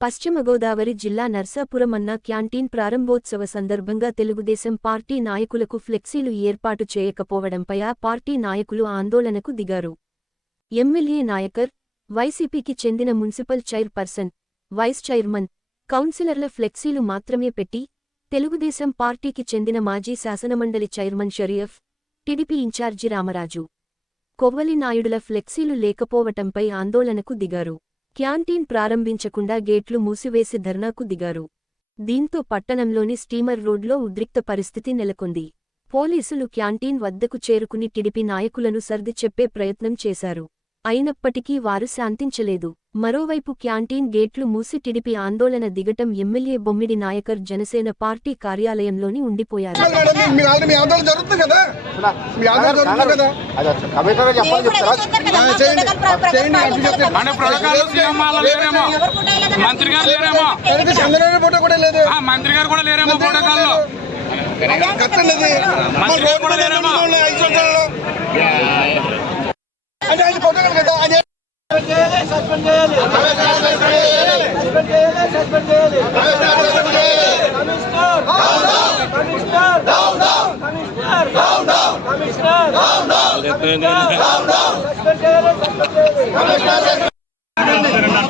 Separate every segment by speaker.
Speaker 1: పశ్చిమ గోదావరి జిల్లా నర్సాపురం అన్న క్యాంటీన్ ప్రారంభోత్సవ సందర్భంగా తెలుగుదేశం పార్టీ నాయకులకు ఫ్లెక్సీలు ఏర్పాటు చేయకపోవడంపై ఆ పార్టీ నాయకులు ఆందోళనకు దిగారు. ఎమ్మెల్యే నాయకర్ వైసీపీకి చెందిన మున్సిపల్ చైర్పర్సన్ వైస్ చైర్మన్ కౌన్సిలర్ల ఫ్లెక్సీలు మాత్రమే పెట్టి తెలుగుదేశం పార్టీకి చెందిన మాజీ శాసనమండలి chairman Sharif TDP incharge Ramaraju Kovvali నాయుడుల ఫ్లెక్సీలు లేకపోవటంపై ఆందోళనకు దిగారు. క్యాంటీన్ ప్రారంభించకుండా గేట్లు మూసివేసి ధర్నాకు దిగారు. దీంతో పట్టణంలోని స్టీమర్ రోడ్లో ఉద్రిక్త పరిస్థితి నెలకొంది. పోలీసులు క్యాంటీన్ వద్దకు చేరుకుని టిడిపి నాయకులను సర్ది చెప్పే ప్రయత్నం చేశారు. అయినప్పటికీ వారు శాంతించలేదు. మరోవైపు క్యాంటీన్ గేట్లు మూసి టిడిపి ఆందోళన దిగటం ఎమ్మెల్యే బొమ్మిడి నాయకర్ జనసేన పార్టీ కార్యాలయంలోని ఉండిపోయారు.
Speaker 2: మంత్రి గారు
Speaker 3: కూడా లేదు
Speaker 2: మంత్రి గారు కూడా లేరేమో ప్రోటోకాల్లో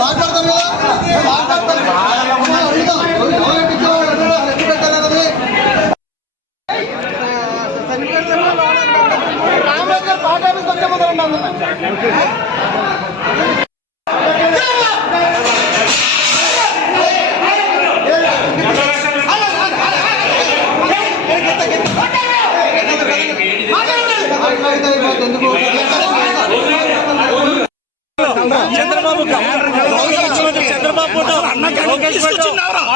Speaker 3: మాట్లాడతాను కదా మాట్లాడతాను రామరాజు గారు పాట ఆఫీస్ పక్కన ముందర ఉండండి.
Speaker 2: చంద్రబాబు ముఖ్యమంత్రి Chandrababu photo Lokesh photo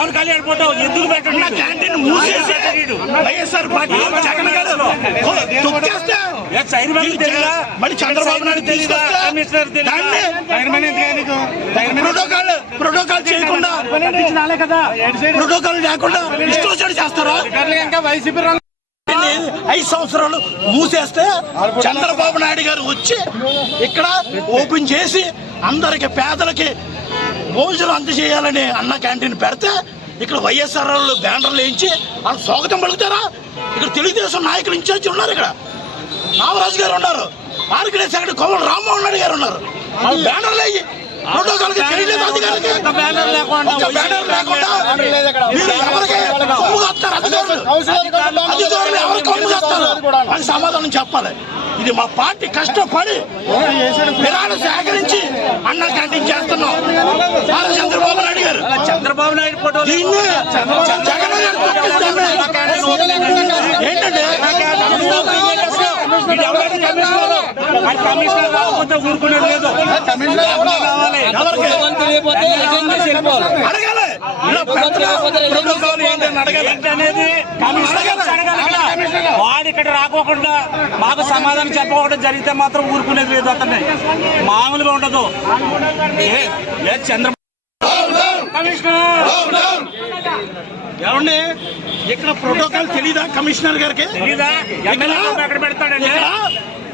Speaker 2: Pawan Kalyan photo ఎందుకు పెట్టండి? క్యాంటీన్ మూసేసి. వైఎస్ఆర్ పార్టీ జగన్ గారు? తొక్కేస్తే చైర్మన్ తెలియదా
Speaker 4: మళ్ళీ చంద్రబాబు నాయుడు
Speaker 2: తెలియదా కమిషనర్
Speaker 4: ప్రోటోకాల్ ప్రోటోకాల్ చేయకుండా ప్రోటోకాల్ లేకుండా ఇష్టం చేస్తారా?
Speaker 2: ఇంకా వైసీపీ
Speaker 4: ఐదు సంవత్సరాలు మూసేస్తే చంద్రబాబు నాయుడు గారు వచ్చి ఇక్కడ ఓపెన్ చేసి అందరికి పేదలకి భోజనం అందజేయాలని అన్న క్యాంటీన్ పెడితే ఇక్కడ వైఎస్ఆర్ బ్యానర్లు వేయించి వాళ్ళు స్వాగతం పలుకుతారా? ఇక్కడ తెలుగుదేశం నాయకులు ఇన్ఛార్జి ఉన్నారు ఇక్కడ. రామరాజు గారు ఉన్నారు. ఆర్గనైజ్ సెక్రటరీ కోమల రామ్మోహన్ రెడ్డి గారు ఉన్నారు. వాళ్ళు బ్యానర్లు వేయి ప్రోటోకాల్ చేయలేదు అధికారులకి
Speaker 2: బ్యానర్ లేకుండా
Speaker 4: ఒక్క బ్యానర్ లేకుండా మీరు ఎవరికి కొమ్ము కాస్తారు అధికారులు అధికారులు ఎవరు? కొమ్ము కాస్తారు అని సమాధానం చెప్పాలి. ఇది మా పార్టీ కష్టపడి విరాళం సేకరించి అన్న క్యాంటీన్ చేస్తున్నాం. చంద్రబాబు నాయుడు గారు.
Speaker 2: చంద్రబాబు నాయుడు ఫోటో
Speaker 4: దీన్ని జగన్ గారు తొక్కిస్తాను. ఏంటంటే
Speaker 2: కమిషనర్ రాకపోతే ఊరుకునేది లేదు. వాడు ఇక్కడ రాకోకుండా మాకు సమాధానం చెప్పకుండా జరిగితే మాత్రం ఊరుకునేది లేదు అతన్ని. మామూలుగా ఉండదు. చంద్రబాబు కమిషనర్!
Speaker 4: ఏమండి ఇక్కడ ప్రోటోకాల్ తెలీదా కమిషనర్ గారికి?
Speaker 2: తెలీదా? ఎమ్మెల్యే ఎక్కడ పెడతాడండి.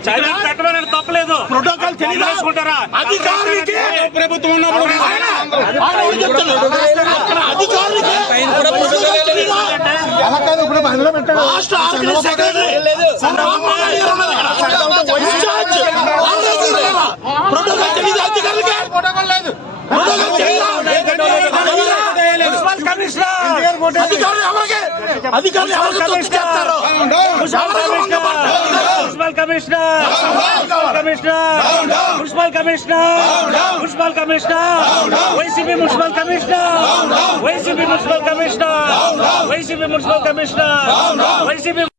Speaker 2: పెట్టడం తప్పలేదు.
Speaker 4: ప్రోటోకాల్
Speaker 3: ప్రభుత్వం ఉన్నప్పుడు?
Speaker 4: రాష్ట్ర సెక్రటరీ? ప్రోటోకాల్ అధికారులకి? ప్రోటోకాల్ అధికారులు ఎవరికి? అధికారులు ఎవరికి
Speaker 2: commissioner. Commissioner. Municipal commissioner. Municipal commissioner. YCP municipal commissioner. YCP municipal commissioner. YCP municipal commissioner. YCP